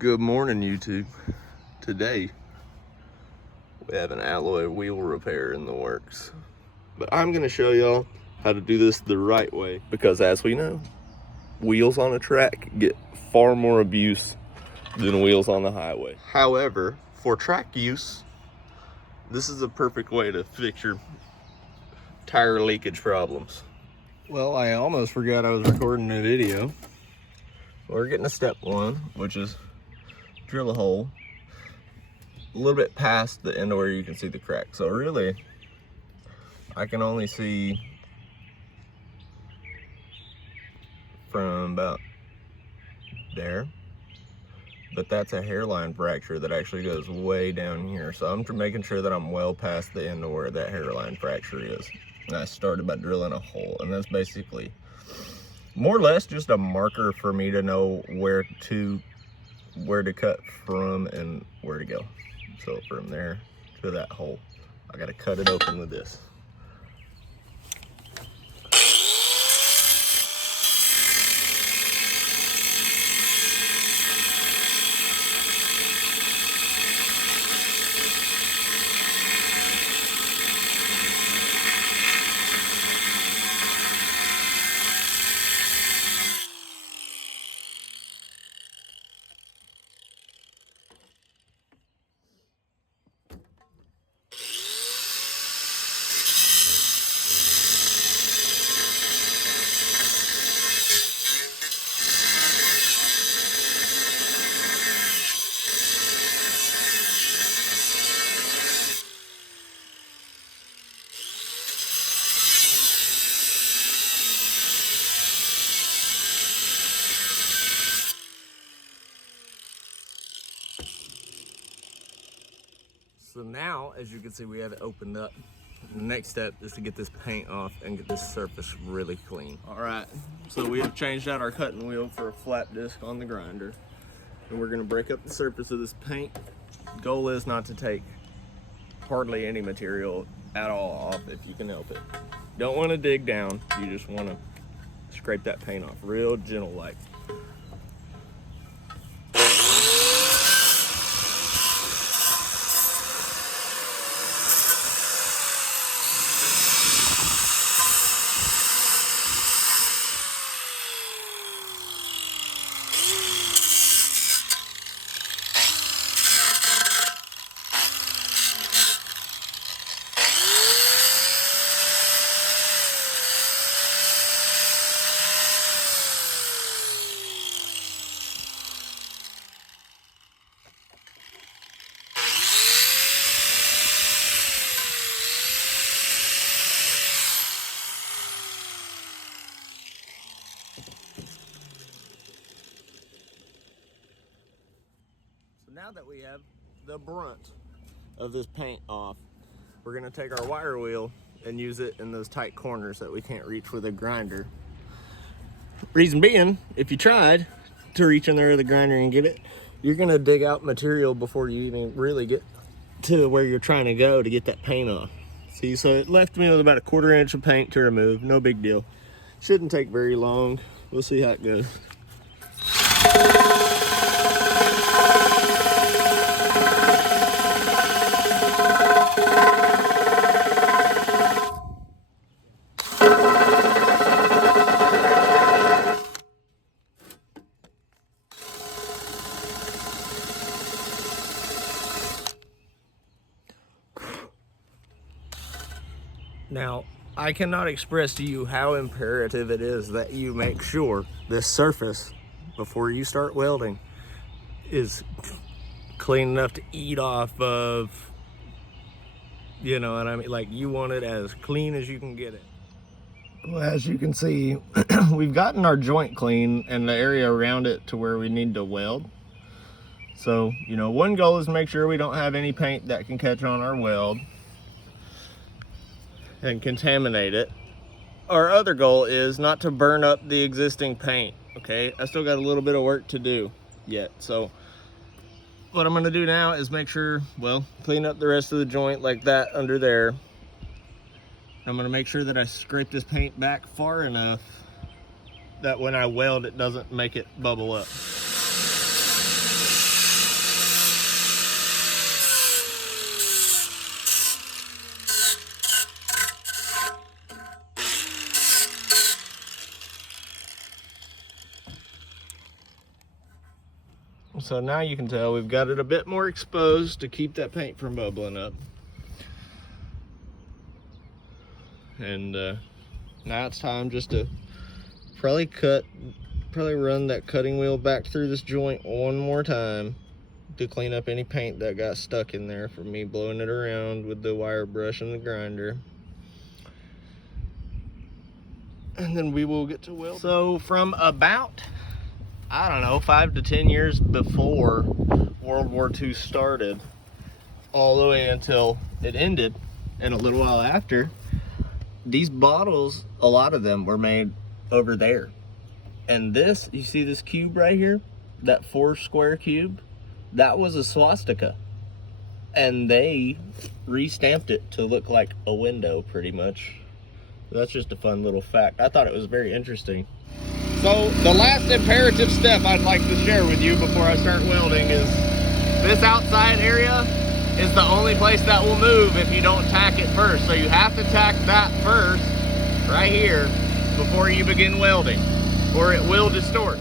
Good morning, YouTube. Today we have an alloy wheel repair in the works, but I'm going to show y'all how to do this the right way, because as we know, wheels on a track get far more abuse than wheels on the highway. However, for track use, this is a perfect way to fix your tire leakage problems. Well, I almost forgot I was recording a video. We're getting to step one, which is drill a hole a little bit past the end of where you can see the crack. So really, I can only see from about there, but that's a hairline fracture that actually goes way down here. So I'm making sure that I'm well past the end of where that hairline fracture is. And I started by drilling a hole, and that's basically more or less just a marker for me to know where to cut from and where to go. So from there to that hole, I gotta cut it open with this. So now, as you can see, we have it opened up. The next step is to get this paint off and get this surface really clean. All right, so we have changed out our cutting wheel for a flat disc on the grinder. And we're gonna break up the surface of this paint. Goal is not to take hardly any material at all off if you can help it. Don't wanna dig down, you just wanna scrape that paint off real gentle like. Now that we have the brunt of this paint off, we're gonna take our wire wheel and use it in those tight corners that we can't reach with a grinder. Reason being, if you tried to reach in there with a grinder and get it, you're gonna dig out material before you even really get to where you're trying to go to get that paint off. See, so it left me with about a 1/4 inch of paint to remove, no big deal. Shouldn't take very long. We'll see how it goes. Now, I cannot express to you how imperative it is that you make sure this surface, before you start welding, is clean enough to eat off of, you know what I mean? Like, you want it as clean as you can get it. Well, as you can see, we've gotten our joint clean and the area around it to where we need to weld. So, you know, one goal is to make sure we don't have any paint that can catch on our weld and contaminate it. Our other goal is not to burn up the existing paint, okay? I still got a little bit of work to do yet. So what I'm gonna do now is make sure, well, clean up the rest of the joint like that under there. I'm gonna make sure that I scrape this paint back far enough that when I weld, it doesn't make it bubble up. So now you can tell we've got it a bit more exposed to keep that paint from bubbling up. And now it's time just to probably run that cutting wheel back through this joint one more time to clean up any paint that got stuck in there from me blowing it around with the wire brush and the grinder. And then we will get to weld. So from about, I don't know, 5 to 10 years before World War II started, all the way until it ended, and a little while after, these bottles, a lot of them were made over there. And this, you see this cube right here? That 4 square cube? That was a swastika. And they re-stamped it to look like a window, pretty much. That's just a fun little fact. I thought it was very interesting. So the last imperative step I'd like to share with you before I start welding is this outside area is the only place that will move if you don't tack it first. So you have to tack that first, right here, before you begin welding, or it will distort.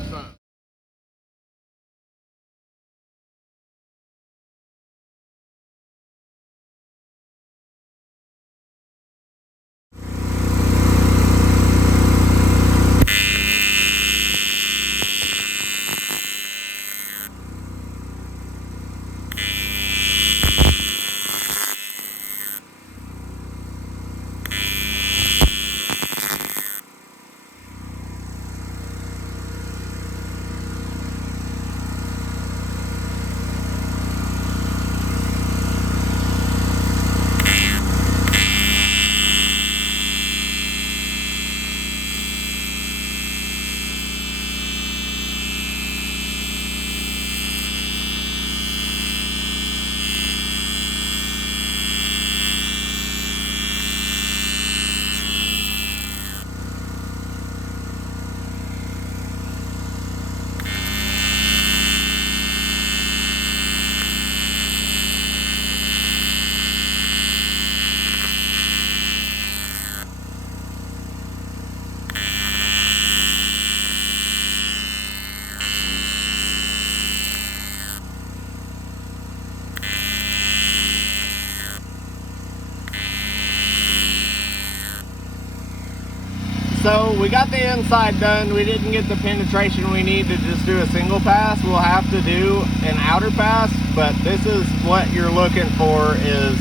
So we got the inside done. We didn't get the penetration we need to just do a single pass. We'll have to do an outer pass, but this is what you're looking for, is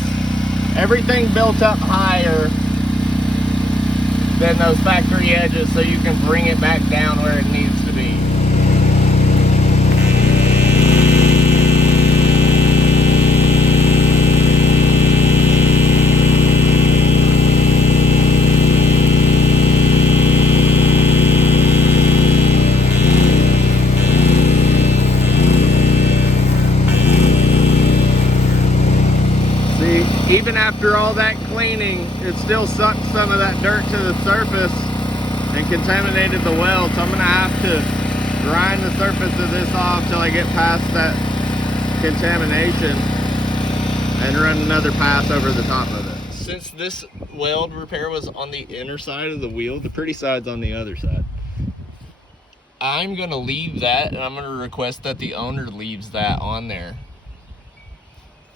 everything built up higher than those factory edges so you can bring it back down where it needs to be. Even after all that cleaning, it still sucked some of that dirt to the surface and contaminated the weld. So I'm gonna have to grind the surface of this off till I get past that contamination and run another pass over the top of it. Since this weld repair was on the inner side of the wheel, the pretty side's on the other side. I'm gonna leave that, and I'm gonna request that the owner leaves that on there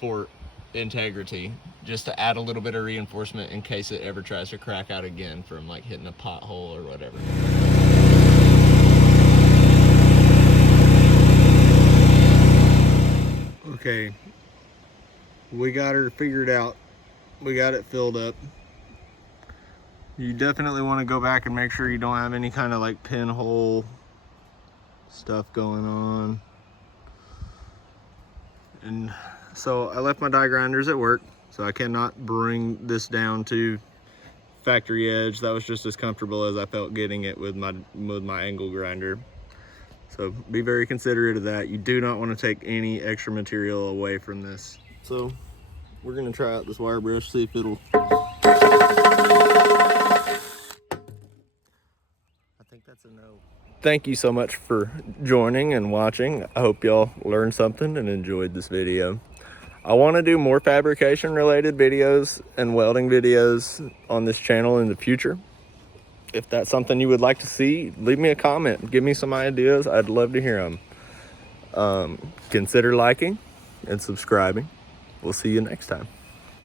for integrity, just to add a little bit of reinforcement in case it ever tries to crack out again from like hitting a pothole or whatever. Okay, we got her figured out. We got it filled up. You definitely want to go back and make sure you don't have any kind of like pinhole stuff going on. And so I left my die grinders at work, so I cannot bring this down to factory edge. That was just as comfortable as I felt getting it with my angle grinder. So be very considerate of that. You do not want to take any extra material away from this. So we're gonna try out this wire brush, see if it'll. I think that's a no. Thank you so much for joining and watching. I hope y'all learned something and enjoyed this video. I want to do more fabrication related videos and welding videos on this channel in the future. If that's something you would like to see, leave me a comment, give me some ideas. I'd love to hear them. Consider liking and subscribing. We'll see you next time.